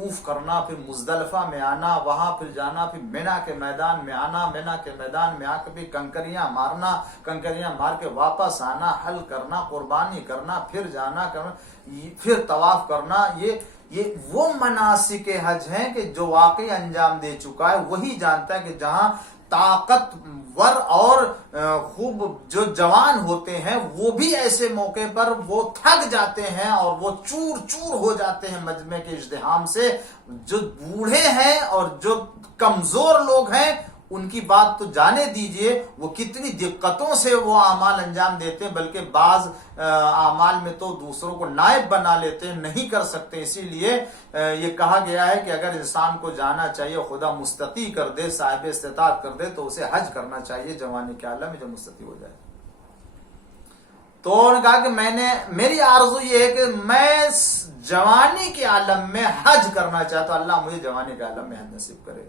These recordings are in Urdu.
وقوف کرنا، پھر مزدلفہ میں آنا، وہاں پھر جانا، پھر مینا کے میدان میں آنا، مینا کے میدان میں آ کے بھی کنکریاں مارنا، کنکریاں مار کے واپس آنا، حل کرنا، قربانی کرنا، پھر جانا کرنا، پھر طواف کرنا. یہ وہ مناسک حج ہیں کہ جو واقعی انجام دے چکا ہے وہی جانتا ہے کہ جہاں طاقتور اور خوب جو جوان ہوتے ہیں وہ بھی ایسے موقع پر وہ تھک جاتے ہیں اور وہ چور چور ہو جاتے ہیں مجمع کے ازدحام سے. جو بوڑھے ہیں اور جو کمزور لوگ ہیں ان کی بات تو جانے دیجئے، وہ کتنی دقتوں سے وہ اعمال انجام دیتے ہیں، بلکہ بعض اعمال میں تو دوسروں کو نائب بنا لیتے ہیں، نہیں کر سکتے. اسی لیے یہ کہا گیا ہے کہ اگر انسان کو جانا چاہیے، خدا مستطیع کر دے، صاحب استطاعت کر دے، تو اسے حج کرنا چاہیے جوانی کے عالم میں جب مستطیع ہو جائے. تو انہوں نے کہا کہ میری آرزو یہ ہے کہ میں جوانی کے عالم میں حج کرنا چاہتا ہوں، اللہ مجھے جوانی کے عالم میں حج نصیب کرے.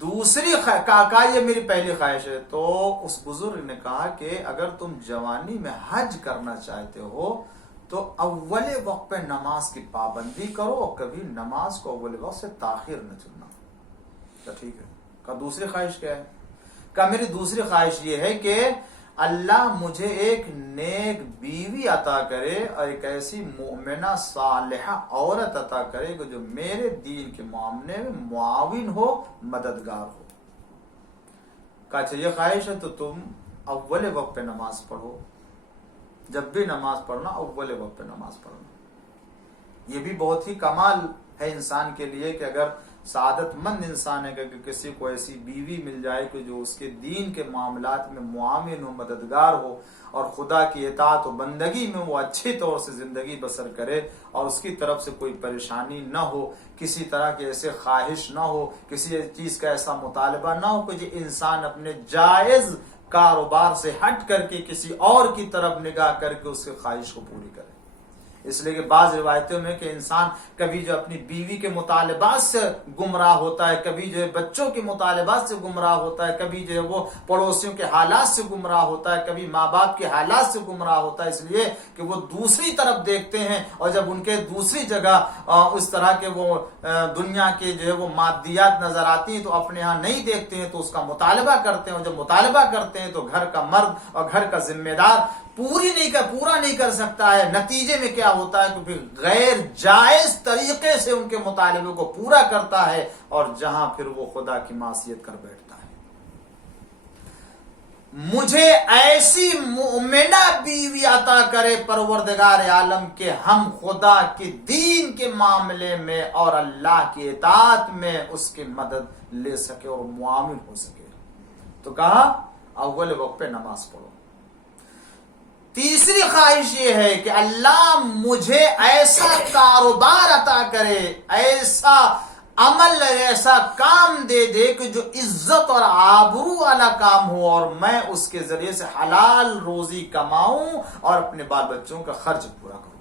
دوسری کہا یہ میری پہلی خواہش ہے. تو اس بزرگ نے کہا کہ اگر تم جوانی میں حج کرنا چاہتے ہو تو اول وقت پہ نماز کی پابندی کرو اور کبھی نماز کو اول وقت سے تاخیر نہ چلنا. تو ٹھیک ہے. کہا دوسری خواہش کیا ہے؟ کہا میری دوسری خواہش یہ ہے کہ اللہ مجھے ایک نیک بیوی عطا کرے اور ایک ایسی مومنہ صالحہ عورت عطا کرے کہ جو میرے دین کے معاملے میں معاون ہو، مددگار ہو. کہا اچھا یہ خواہش ہے تو تم اول وقت پہ نماز پڑھو، جب بھی نماز پڑھنا اول وقت پہ نماز پڑھنا. یہ بھی بہت ہی کمال ہے انسان کے لیے کہ اگر سعادت مند انسان ہے کہ کسی کو ایسی بیوی مل جائے کہ جو اس کے دین کے معاملات میں معاون ہو، مددگار ہو، اور خدا کی اطاعت و بندگی میں وہ اچھی طور سے زندگی بسر کرے اور اس کی طرف سے کوئی پریشانی نہ ہو، کسی طرح کے ایسے خواہش نہ ہو، کسی چیز کا ایسا مطالبہ نہ ہو کہ جو انسان اپنے جائز کاروبار سے ہٹ کر کے کسی اور کی طرف نگاہ کر کے اس کی خواہش کو پوری کرے. اس لیے کہ بعض روایتوں میں کہ انسان کبھی جو اپنی بیوی کے مطالبات سے گمراہ ہوتا ہے، کبھی جو ہے بچوں کے مطالبات سے گمراہ ہوتا ہے، کبھی جو ہے وہ پڑوسیوں کے حالات سے گمراہ ہوتا ہے، کبھی ماں باپ کے حالات سے گمراہ ہوتا ہے، اس لیے کہ وہ دوسری طرف دیکھتے ہیں اور جب ان کے دوسری جگہ اس طرح کے وہ دنیا کے جو ہے وہ مادیات نظر آتی ہیں تو اپنے ہاں نہیں دیکھتے ہیں تو اس کا مطالبہ کرتے ہیں، اور جب مطالبہ کرتے ہیں تو گھر کا مرد اور گھر کا ذمہ دار پورا نہیں کر سکتا ہے. نتیجے میں کیا ہوتا ہے کہ پھر غیر جائز طریقے سے ان کے مطالبے کو پورا کرتا ہے اور جہاں پھر وہ خدا کی معصیت کر بیٹھتا ہے. مجھے ایسی مومنہ بیوی عطا کرے پروردگار عالم کے ہم خدا کے دین کے معاملے میں اور اللہ کی اطاعت میں اس کی مدد لے سکے اور معاون ہو سکے. تو کہا اول وقت پہ نماز پڑھو. تیسری خواہش یہ ہے کہ اللہ مجھے ایسا کاروبار عطا کرے، ایسا عمل، ایسا کام دے دے کہ جو عزت اور آبرو والا کام ہو اور میں اس کے ذریعے سے حلال روزی کماؤں اور اپنے بال بچوں کا خرچ پورا کروں.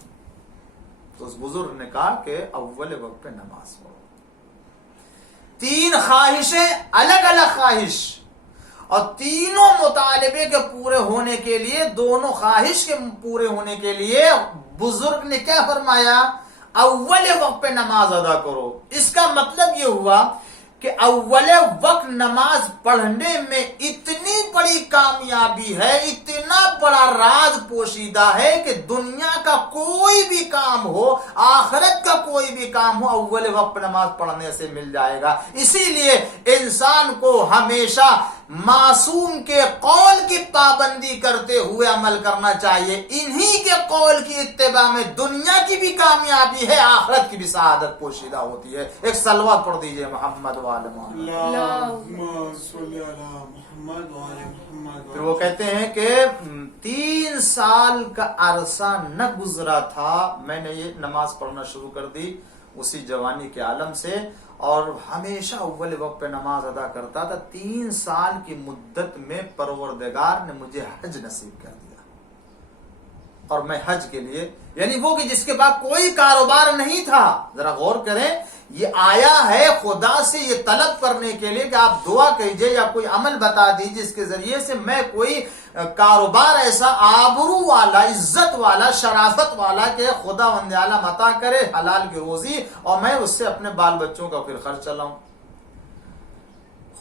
تو اس بزرگ نے کہا کہ اول وقت پہ نماز پڑھو. تین خواہشیں، الگ الگ خواہش، اور تینوں مطالبے کے پورے ہونے کے لیے، دونوں خواہش کے پورے ہونے کے لیے بزرگ نے کیا فرمایا؟ اول وقت پہ نماز ادا کرو. اس کا مطلب یہ ہوا کہ اول وقت نماز پڑھنے میں اتنی بڑی کامیابی ہے، اتنا بڑا راز پوشیدہ ہے کہ دنیا کا کوئی بھی کام ہو، آخرت کا کوئی بھی کام ہو، اول وقت نماز پڑھنے سے مل جائے گا. اسی لیے انسان کو ہمیشہ معصوم کے قول کی پابندی کرتے ہوئے عمل کرنا چاہیے. انہی کے قول کی اتباع میں دنیا کی بھی کامیابی ہے، آخرت کی بھی سعادت پوشیدہ ہوتی ہے. ایک صلوات پڑھ دیجئے محمد وعلی محمد. پھر وہ کہتے ہیں کہ 3 سال کا عرصہ نہ گزرا تھا، میں نے یہ نماز پڑھنا شروع کر دی اسی جوانی کے عالم سے، اور ہمیشہ اول وقت پہ نماز ادا کرتا تھا. 3 سال کی مدت میں پروردگار نے مجھے حج نصیب کر دیا، اور میں حج کے لیے، یعنی وہ کہ جس کے بعد کوئی کاروبار نہیں تھا. ذرا غور کریں یہ آیا ہے خدا سے یہ طلب کرنے کے لیے کہ آپ دعا کیجئے یا کوئی عمل بتا دیجئے جس کے ذریعے سے میں کوئی کاروبار ایسا آبرو والا، عزت والا، شرافت والا کہ خدا وند عالم عطا کرے حلال کی روزی اور میں اس سے اپنے بال بچوں کا پھر خرچ چلاؤں۔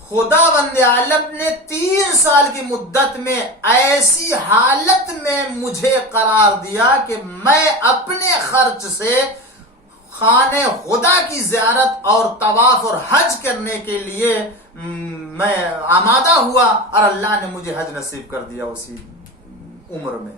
خدا وند عالم نے 3 سال کی مدت میں ایسی حالت میں مجھے قرار دیا کہ میں اپنے خرچ سے خانہ خدا کی زیارت اور طواف اور حج کرنے کے لیے میں آمادہ ہوا، اور اللہ نے مجھے حج نصیب کر دیا اسی عمر میں۔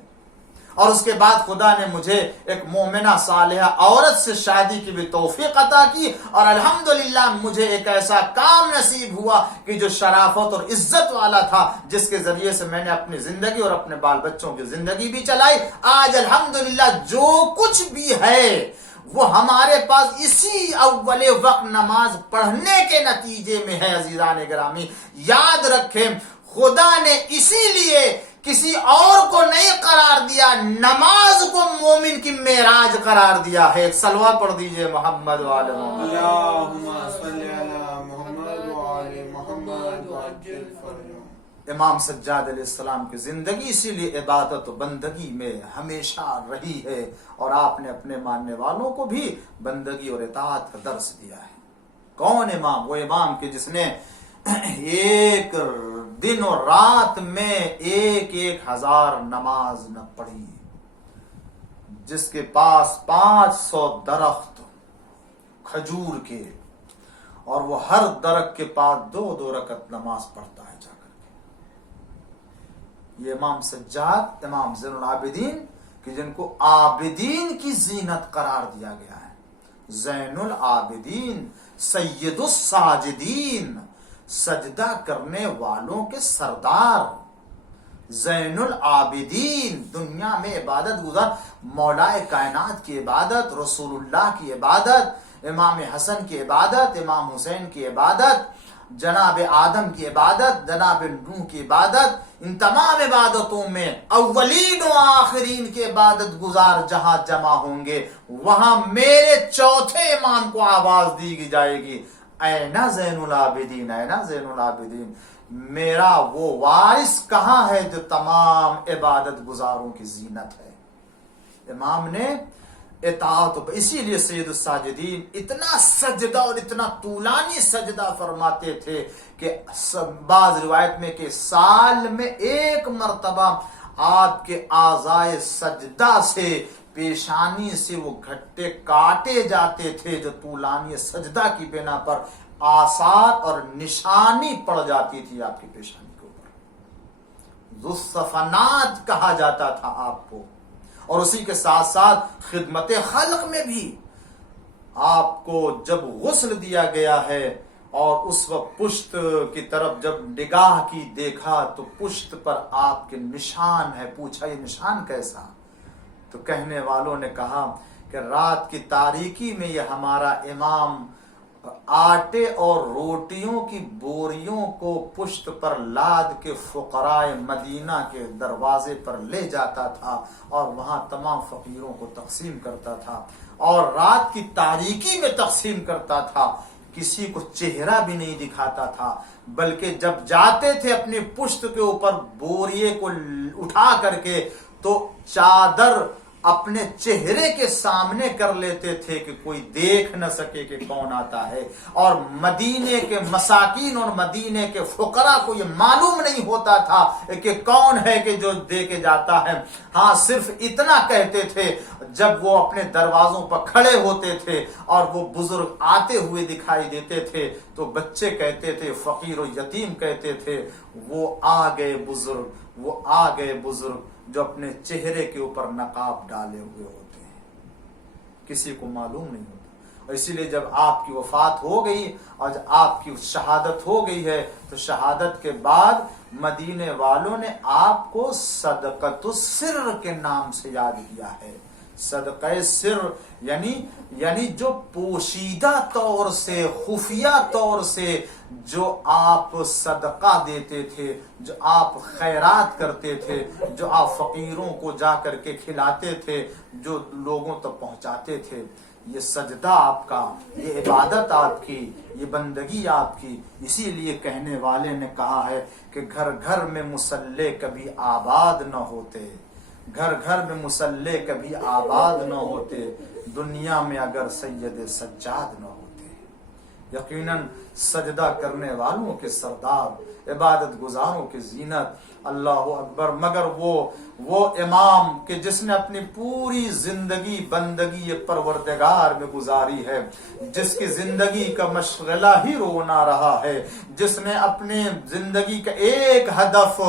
اور اس کے بعد خدا نے مجھے ایک مومنہ صالحہ عورت سے شادی کی بھی توفیق عطا کی، اور الحمدللہ مجھے ایک ایسا کام نصیب ہوا کہ جو شرافت اور عزت والا تھا، جس کے ذریعے سے میں نے اپنی زندگی اور اپنے بال بچوں کی زندگی بھی چلائی۔ آج الحمدللہ جو کچھ بھی ہے وہ ہمارے پاس اسی اول وقت نماز پڑھنے کے نتیجے میں ہے۔ عزیزان گرامی یاد رکھیں، خدا نے اسی لیے کسی اور کو نہیں قرار دیا، نماز کو مومن کی معراج قرار دیا ہے۔ ایک صلوات پڑھ دیجئے محمد وعلی محمد۔ اللہم صلی علی محمد وعلی محمد وعجل فرجہ۔ امام سجاد علیہ السلام کی زندگی اسی لیے عبادت و بندگی میں ہمیشہ رہی ہے، اور آپ نے اپنے ماننے والوں کو بھی بندگی اور اطاعت کا درس دیا ہے۔ کون امام؟ وہ امام کہ جس نے ایک دن اور رات میں 1,000 نماز نہ پڑھی، جس کے پاس 500 درخت کھجور کے، اور وہ ہر درخت کے پاس 2 رکعت نماز پڑھتا ہے جا کر کے۔ یہ امام سجاد، امام زین العابدین کہ جن کو عابدین کی زینت قرار دیا گیا ہے، زین العابدین، سید الساجدین، سجدہ کرنے والوں کے سردار، زین العابدین، دنیا میں عبادت گزار، مولا کائنات کی عبادت، رسول اللہ کی عبادت، امام حسن کی عبادت، امام حسین کی عبادت، جناب آدم کی عبادت، جناب نوح کی عبادت، ان تمام عبادتوں میں اولین و آخرین کی عبادت گزار جہاں جمع ہوں گے، وہاں میرے چوتھے امام کو آواز دی جائے گی، اینا زین العابدین، اینا زین العابدین، میرا وہ وارث کہاں ہے جو تمام عبادت گزاروں کی زینت ہے۔ امام نے اطاعت، اسی لیے سید الساجدین اتنا سجدہ اور اتنا طولانی سجدہ فرماتے تھے کہ بعض روایت میں کہ سال میں 1 مرتبہ آپ کے اعضائے سجدہ سے، پیشانی سے وہ گھٹے کاٹے جاتے تھے جو طولانی سجدہ کی بنا پر آثار اور نشانی پڑ جاتی تھی آپ کی پیشانی کے اوپر۔ ذو الصفنات کہا جاتا تھا آپ کو، اور اسی کے ساتھ ساتھ خدمت خلق میں بھی آپ کو جب غسل دیا گیا ہے اور اس وقت پشت کی طرف جب نگاہ کی دیکھا تو پشت پر آپ کے نشان ہے، پوچھا یہ نشان کیسا؟ تو کہنے والوں نے کہا کہ رات کی تاریکی میں یہ ہمارا امام آٹے اور روٹیوں کی بوریوں کو پشت پر لاد کے فقراء مدینہ کے دروازے پر لے جاتا تھا اور وہاں تمام فقیروں کو تقسیم کرتا تھا، اور رات کی تاریکی میں تقسیم کرتا تھا، کسی کو چہرہ بھی نہیں دکھاتا تھا، بلکہ جب جاتے تھے اپنی پشت کے اوپر بوریے کو اٹھا کر کے تو چادر اپنے چہرے کے سامنے کر لیتے تھے کہ کوئی دیکھ نہ سکے کہ کون آتا ہے، اور مدینے کے مساکین اور مدینے کے فقراء کو یہ معلوم نہیں ہوتا تھا کہ کون ہے کہ جو دے کے جاتا ہے۔ ہاں صرف اتنا کہتے تھے، جب وہ اپنے دروازوں پر کھڑے ہوتے تھے اور وہ بزرگ آتے ہوئے دکھائی دیتے تھے تو بچے کہتے تھے، فقیر و یتیم کہتے تھے، وہ آ گئے بزرگ، وہ آ گئے بزرگ جو اپنے چہرے کے اوپر نقاب ڈالے ہوئے ہوتے ہیں، کسی کو معلوم نہیں ہوتا۔ اور اسی لیے جب آپ کی وفات ہو گئی اور جب آپ کی شہادت ہو گئی ہے تو شہادت کے بعد مدینے والوں نے آپ کو صدقۃ السر کے نام سے یاد کیا ہے۔ صدقہ سر یعنی جو پوشیدہ طور سے، خفیہ طور سے جو آپ صدقہ دیتے تھے، جو آپ خیرات کرتے تھے، جو آپ فقیروں کو جا کر کے کھلاتے تھے، جو لوگوں تک پہنچاتے تھے، یہ سجدہ آپ کا، یہ عبادت آپ کی، یہ بندگی آپ کی۔ اسی لیے کہنے والے نے کہا ہے کہ گھر گھر میں مصلی کبھی آباد نہ ہوتے، گھر گھر میں مصلی کبھی آباد نہ ہوتے، دنیا میں اگر سید سجاد نہ ہوتے۔ یقیناً سجدہ کرنے والوں کے سردار، عبادت گزاروں کی زینت، اللہ اکبر۔ مگر وہ امام کہ جس نے اپنی پوری زندگی بندگی پروردگار میں گزاری ہے، جس کی زندگی کا مشغلہ ہی رونا رہا ہے، جس نے اپنی زندگی کا ایک ہدف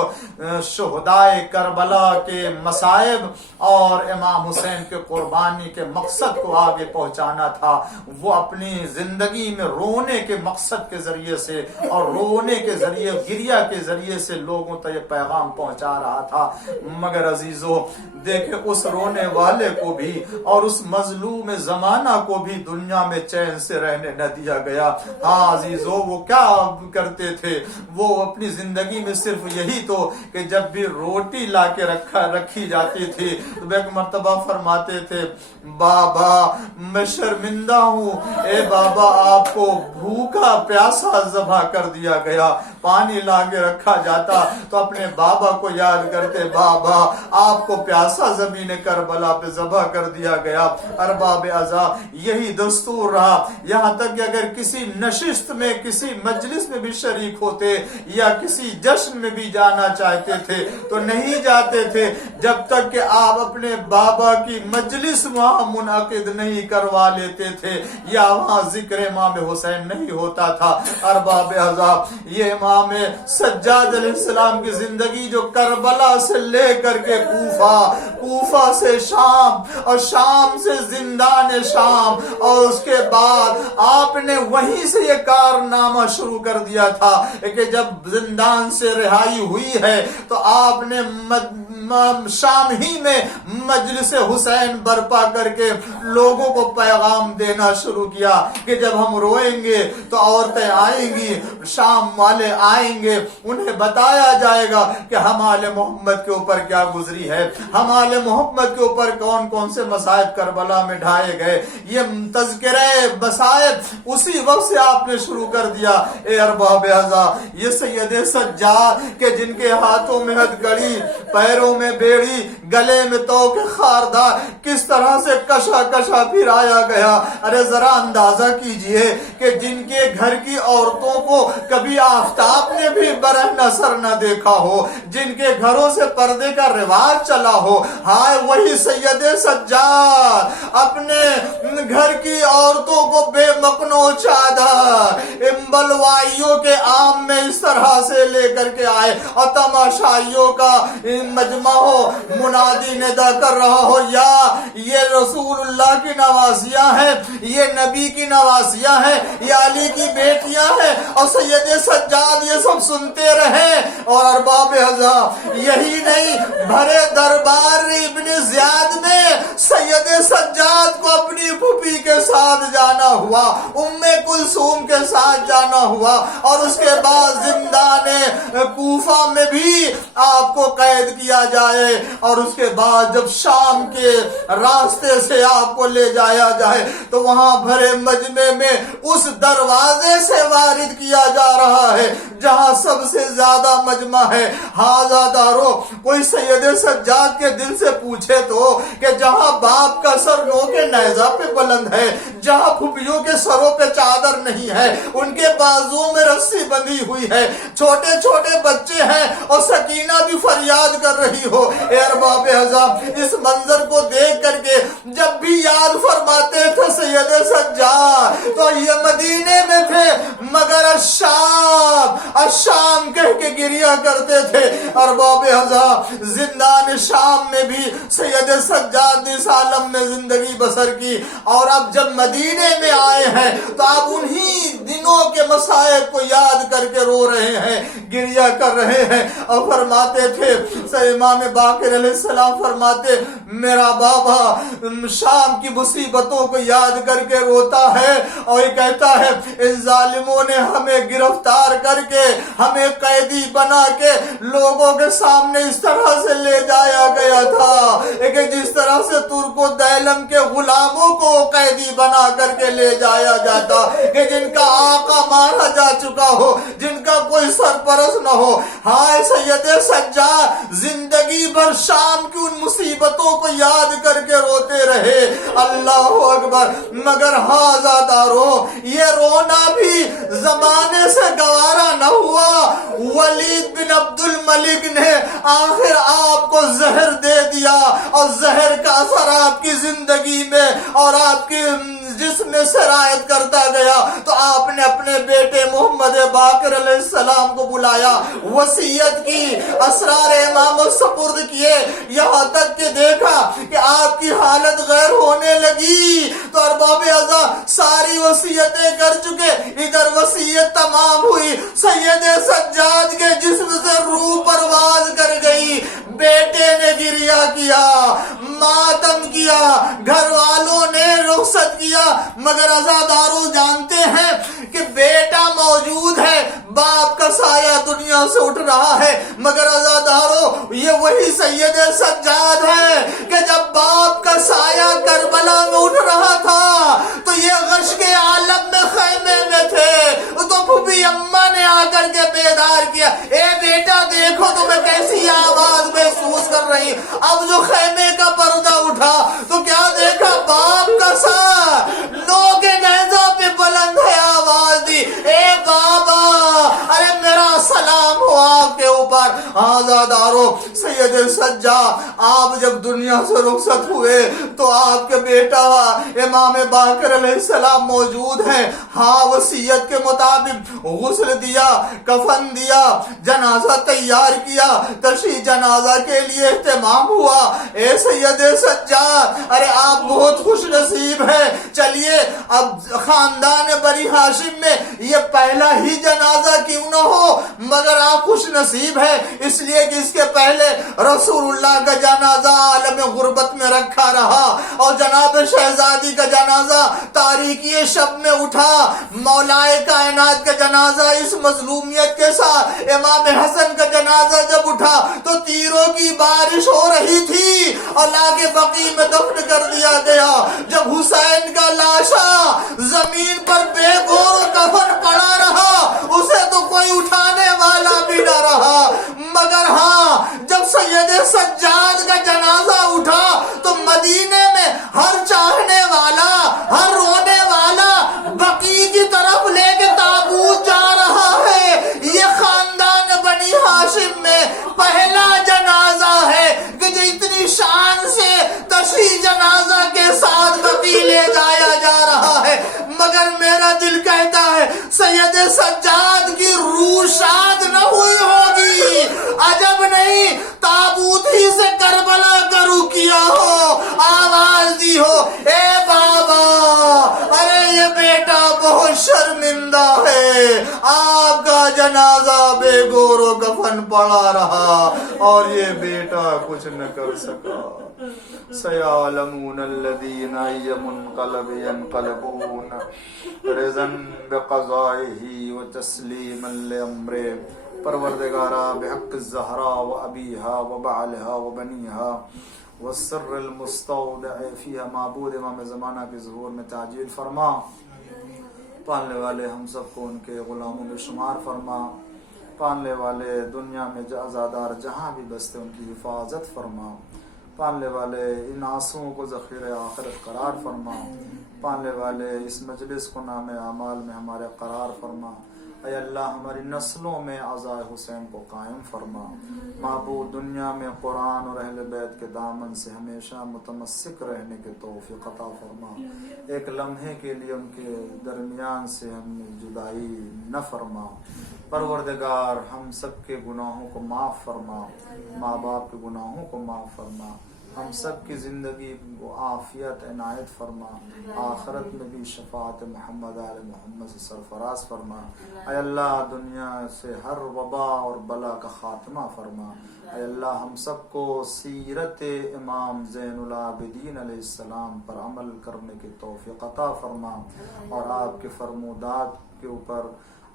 شہدائے کربلا کے مصائب اور امام حسین کے قربانی کے مقصد کو آگے پہنچانا تھا، وہ اپنی زندگی میں رونے کے مقصد کے ذریعے سے اور رونے کے ذریعے، گریہ کے ذریعے سے لوگوں تک یہ پیغام پہنچا رہا تھا۔ مگر عزیزو دیکھیں اس رونے والے کو بھی اور اس مظلوم زمانہ کو بھی دنیا میں چین سے رہنے نہ دیا گیا۔ ہاں عزیزو، وہ کیا کرتے تھے؟ وہ اپنی زندگی میں صرف یہی تو کہ جب بھی روٹی لا کے رکھی جاتی تھی تو ایک مرتبہ فرماتے تھے، بابا میں شرمندہ ہوں، اے بابا آپ کو بھوکا پیاسا ذبح کر دیا گیا۔ پانی لا کے رکھا جاتا تو اپنے بابا کو یاد کرتے، بابا آپ کو پیاسا زمین کربلا پہ ذبح کر دیا گیا۔ ارباب عزا یہی دستور رہا، یہاں تک کہ اگر کسی نشست میں، کسی مجلس میں بھی شریک ہوتے یا کسی جشن میں بھی جانا چاہتے تھے تو نہیں جاتے تھے جب تک کہ آپ اپنے بابا کی مجلس وہاں منعقد نہیں کروا لیتے تھے یا وہاں ذکر امام حسین نہیں ہوتا تھا۔ ارباب عزا یہ امام سجاد علیہ السلام کی زندگی جو کربلا سے لے کر کے کوفہ سے شام اور شام سے زندان شام اور اس کے بعد آپ نے وہیں سے یہ کارنامہ شروع کر دیا تھا کہ جب زندان سے رہائی ہوئی ہے تو آپ نے شام ہی میں مجلس حسین برپا کر کے لوگوں کو پیغام دینا شروع کیا کہ جب ہم روئیں گے تو عورتیں آئیں گی، شام والے آئیں گے، انہیں بتایا جائے گا کہ ہم آل محمد کے اوپر کیا گزری ہے، ہم آل محمد کے اوپر کون کون سے مصائب کربلا میں ڈھائے گئے۔ یہ تذکرہ مصائب اسی وقت سے آپ نے شروع کر دیا۔ اے ارباب عزا یہ سید سجاد کہ جن کے ہاتھوں میں ہتھ کڑی، پیروں میں بیڑی، گلے میں توق خاردار، کس طرح سے کشا کشا پھرایا گیا۔ ارے ذرا اندازہ کیجئے کہ جن کے گھر کی عورتوں کو کبھی آفتاب نے بھی برہنہ سر نہ دیکھا ہو، جن کے گھروں سے پردے کا رواج چلا ہو، ہائے وہی سید سجاد اپنے گھر کی عورتوں کو بے مقنو چادر بلوائیوں کے عام میں اس طرح سے لے کر کے آئے اور تماشائیوں کا مجمع ہو، منادی ندا کر رہا ہو، یا یہ رسول اللہ کی نوازیاں ہیں، یہ نبی کی نوازیاں ہیں، یہ علی کی بیٹیاں ہیں، اور سید سجاد یہ سب سنتے رہے۔ اور ارباب عزا یہی نہیں، بھرے دربار ابن زیاد میں سید سجاد کو اپنی پھوپھی کے ساتھ جانا ہوا، ام کلثوم کے ساتھ جانا ہوا، اور اس کے بعد زندان کوفہ میں بھی آپ کو قید کیا جائے، اور اس کے بعد جب شام کے راستے سے آپ کو لے جایا جائے تو وہاں بھرے مجمع میں اس دروازے سے وارد کیا جا رہا ہے جہاں سب سے زیادہ مجمع ہے۔ ہاذا دارو کوئی سید سجاد کے دل سے پوچھے تو کہ جہاں باپ کا سر نو کے نیزہ پہ بلند ہے، جہاں پھوپھیوں کے سروں پہ چادر نہیں ہے، ان کے بازوؤں میں رسی بندھی ہوئی ہے، چھوٹے چھوٹے بچے ہیں اور سکینہ بھی فریاد کر رہی ہو، اے ارباب عزا اس منظر کو دیکھ کر کے جب بھی یاد فرماتے تھے سید سجاد تو یہ مدینے میں تھے مگر الشام کہہ کے گریہ کرتے تھے۔ ارباب عزا زندان شام میں بھی سید سجاد اس عالم میں زندگی بسر کی، اور اب جب مدینے میں آئے ہیں تو اب انہی دنوں دنوں کے مصائب کو یاد کر کے رو رہے ہیں، گریہ کر رہے ہیں، اور فرماتے تھے امام باقر علیہ السلام فرماتے میرا بابا شام کی مصیبتوں کو یاد کر کے روتا ہے اور یہ کہتا ہے ان ظالموں نے ہمیں گرفتار کر کے ہمیں قیدی بنا کے لوگوں کے سامنے اس طرح سے لے جایا گیا تھا کہ جس طرح سے ترک و دیلم کے غلاموں کو قیدی بنا کر کے لے جایا جاتا کہ جن کا آقا مارا جا چکا ہو، جن کا کوئی سرپرست نہ ہو۔ ہائے سید سجاد زندگی بھر شام کی ان مصیبتوں کو یاد کر کے روتے رہے، اللہ اکبر۔ مگر ہاں زادارو یہ رونا بھی زمانے سے گوارا نہ ہوا، ولید بن عبد الملک نے آخر آپ کو زہر دے دیا اور زہر کا اثر آپ کی زندگی میں اور آپ کی جسم میں سرایت کرتا گیا، تو آپ نے اپنے بیٹے محمد باقر علیہ السلام کو بلایا، وصیت کی، اسرار امام سپرد کیے، یہاں تک کہ دیکھا کہ آپ کی حالت غیر ہونے لگی تو ارباب اعضاء ساری وصیتیں کر چکے، ادھر وصیت تمام ہوئی، سید سجاد کے جسم سے روح پرواز کر گئی، بیٹے نے گریہ کیا، ماتم کیا، گھر والوں نے رخصت کیا، مگر عزادارو جانتے ہیں کہ بیٹا موجود ہے، باپ کا سایہ دنیا سے اٹھ رہا ہے، مگر عزادارو یہ وہی سید سجاد ہے کہ جب باپ کا سایہ کربلا میں اٹھ رہا تھا تو یہ غش کے عالم میں خیمے میں تھے، تو پھوپھی اماں نے آ کر کے بیدار کیا، اے بیٹا دیکھو تمہیں کیسی آواز محسوس کر رہی۔ اب جو خیمے کا پردہ اٹھا تو کیا دیکھا، باپ کا سایہ نو کے نیزہ پہ بلند ہے، آواز دی، اے بابا، ارے میرا سلام ہو آپ کے اوپر۔ آزادارو سید سجاد آپ جب دنیا سے رخصت ہوئے تو آپ کے بیٹا امام باقر علیہ السلام موجود ہیں، ہاں وصیت کے مطابق غسل دیا، کفن دیا، جنازہ تیار کیا، تشییع جنازہ کے لیے اہتمام ہوا۔ اے سید سجاد ارے آپ بہت خوش نصیب ہیں، چلیے اب خاندان بنی ہاشم میں یہ پہلا ہی جنازہ کیوں نہ ہو، مگر آپ خوش نصیب ہیں اس لیے کہ اس کے پہلے رسول اللہ کا جنازہ عالم غربت میں رکھا رہا اور جناب شہزادی کا جنازہ تاریکی شب میں اٹھا، مولائے کائنات کا جنازہ اس مظلومیت کے ساتھ، امام حسن کا جنازہ جب اٹھا تو تیروں کی بارش ہو رہی تھی اور لا کے بقیع میں دفن کر دیا گیا۔ جب حسین کا لاشا زمین پر بے گور و کفن پڑا رہا اسے تو کوئی اٹھانے والا بھی نہ رہا، مگر ہاں جب سید سجاد کا جنازہ اٹھا تو مدینے میں ہر چاہنے والا، ہر رونے والا بقیع کی طرف لے کے تابوت جا رہا ہے۔ یہ خاندان بنی ہاشم میں پہلا جنازہ ہے کہ جو اتنی شان سے تشییع جنازہ کے ساتھ بقیع لے جایا جا رہا ہے، مگر میرا دل کہتا ہے سید سجاد کی روح شاد نہ ہوئی ہوگی، عجب نہیں تابوت ہی سے کربلا کا رخ کیا ہو، آواز دی ہو، اے بابا ارے یہ بیٹا بہت شرمندہ ہے، آپ کا جنازہ بے گور و کفن پڑا رہا اور یہ بیٹا کچھ نہ کر سکا۔ سَيَعْلَمُونَ الَّذِينَ أَيَّ مُنْقَلَبٍ يَنْقَلِبُونَ رِضًا بِقَضَائِهِ وَتَسْلِيمًا لِأَمْرِهِ۔ پروردگارا بحق الزہرا و ابیہا و بعلہا و بنیہا والسر المستودع فیہا، معبود امام زمانہ کے ظہور میں تعجیل فرما، پالنے والے ہم سب کو ان کے غلاموں میں شمار فرما، پالنے والے دنیا میں آزادار جہاں بھی بستے ان کی حفاظت فرما، پالنے والے ان آنسوؤں کو ذخیرہ آخرت قرار فرما، پالنے والے اس مجلس کو نام اعمال میں ہمارے قرار فرما، اے اللہ ہماری نسلوں میں عزائے حسین کو قائم فرما، معبود دنیا میں قرآن اور اہل بیت کے دامن سے ہمیشہ متمسک رہنے کے توفیق عطا فرما، ایک لمحے کے لیے ان کے درمیان سے ہمیں جدائی نہ فرما، پروردگار ہم سب کے گناہوں کو معاف فرما، ماں باپ کے گناہوں کو معاف فرما، ہم سب کی زندگی کو عافیت عنایت فرما، آخرت میں بھی شفاعت محمد آل محمد سے سرفراز فرما۔ اے اللہ دنیا سے ہر وبا اور بلا کا خاتمہ فرما۔ اے اللہ ہم سب کو سیرت امام زین العابدین علیہ السلام پر عمل کرنے کی توفیق عطا فرما، اور آپ کے فرمودات کے اوپر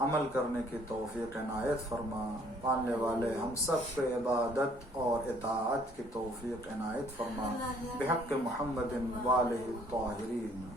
عمل کرنے کی توفیق عنایت فرما۔ پانے والے ہم سب کو عبادت اور اطاعت کی توفیق عنایت فرما، بحق محمد والہ الطاہرین۔